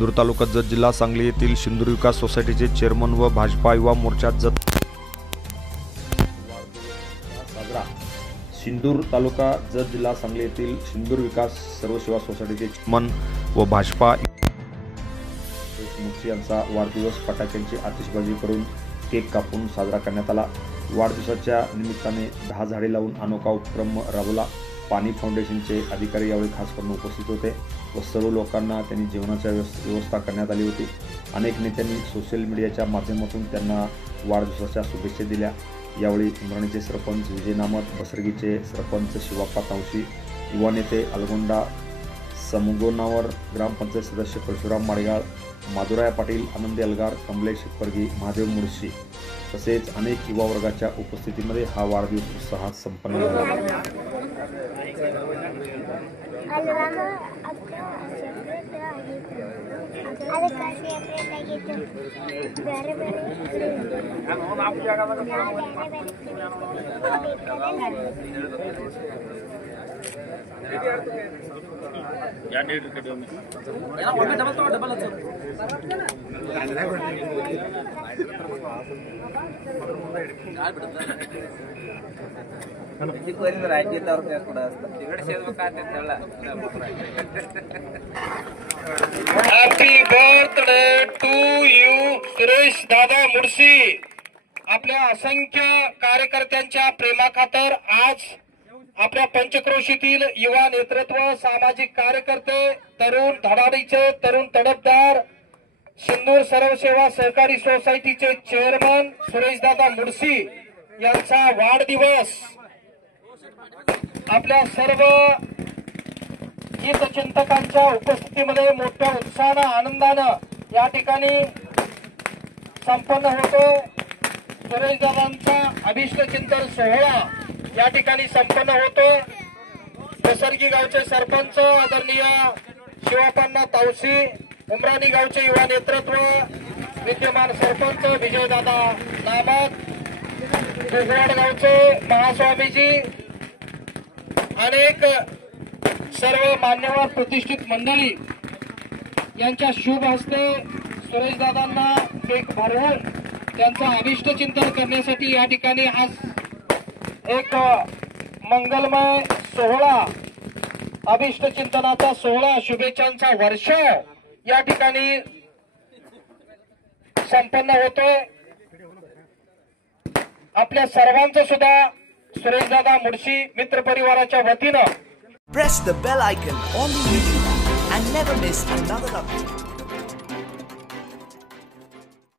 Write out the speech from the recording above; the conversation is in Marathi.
सिंदूर तालुका जत जिल्हा सांगली येथील सिंदूर विकास सोसायटीचे चेअरमन व भाजपा युवा मोर्चा जत साजरा। सिंदूर तालुका जत जिल्हा सांगली येथील सिंदूर विकास सर्वसेवा सोसायटीचे चेअरमन व भाजपा मुर्शी यांचा वाढदिवस फटाक्यांची आतिषबाजी करून केक कापून साजरा करण्यात आला। वाढदिवसाच्या निमित्ताने 10 झाडे लावून अनोखा उपक्रम राबवला। पाणी फाउंडेशनचे अधिकारी यावेळी खास करून उपस्थित होते व सर्व लोकांना त्यांनी जेवणाची व्यवस्था करण्यात आली होती। अनेक नेत्यांनी सोशल मीडियाच्या माध्यमातून त्यांना वाढदिवसाच्या शुभेच्छा दिल्या। यावेळी उमराणीचे सरपंच विजय नामत, बसरगीचे सरपंच शिवाप्पा तावशी, युवा नेते अलगोंडा समगोनावर, ग्रामपंचायत सदस्य परशुराम माडगाळ, माधुराया पाटील, आनंदी अलगार, कमलेश परगी, महादेव मुळशी तसेच अनेक युवा वर्गाच्या उपस्थितीमध्ये हा वाढदिवस उत्साहात संपन्न झाला। Happy birthday to you Suresh dada Mulshi. आपल्या असंख्य कार्यकर्त्यांच्या प्रेमाखातर आज आपल्या पंचक्रोशीतील युवा नेतृत्व, सामाजिक कार्यकर्ते, तरुण धडाडीचे, तरुण तडफदार, सिंदूर सर्वसेवा सहकारी सोसायटीचे चेअरमन सुरेशदादा मुळशी यांचा वाढदिवस आपल्या सर्व हितचिंतकांच्या उपस्थितीमध्ये मोठ्या उत्साहाने, आनंदाने या ठिकाणी संपन्न होतो। सुरेशदादांचा अभिष्ट चिंतन सोहळा या ठिकाणी संपन्न होतो। बसरगी गावचे सरपंच आदरणीय शिवाप्पा तावशी, उमराणी गावचे युवा नेतृत्व, विद्यमान सरपंच विजयदादा नामत, दुगवाड गावचे महास्वामीजी, अनेक सर्व मान्यवर प्रतिष्ठित मंडळी यांच्या शुभ हस्ते सुरेशदादांना केक भरवून त्यांचा अभिष्ट चिंतन करण्यासाठी या ठिकाणी आज एक मंगलमय सोहळा, अभिष्ट चिंतनाचा सोहळा, शुभेच्छांचा वर्षाव या ठिकाणी संपन्न होतोय। आपल्या सर्वांचं सुद्धा सुरेशदादा मुळशी मित्र परिवाराच्या वतीनं press the bell icon on the video and never miss another update.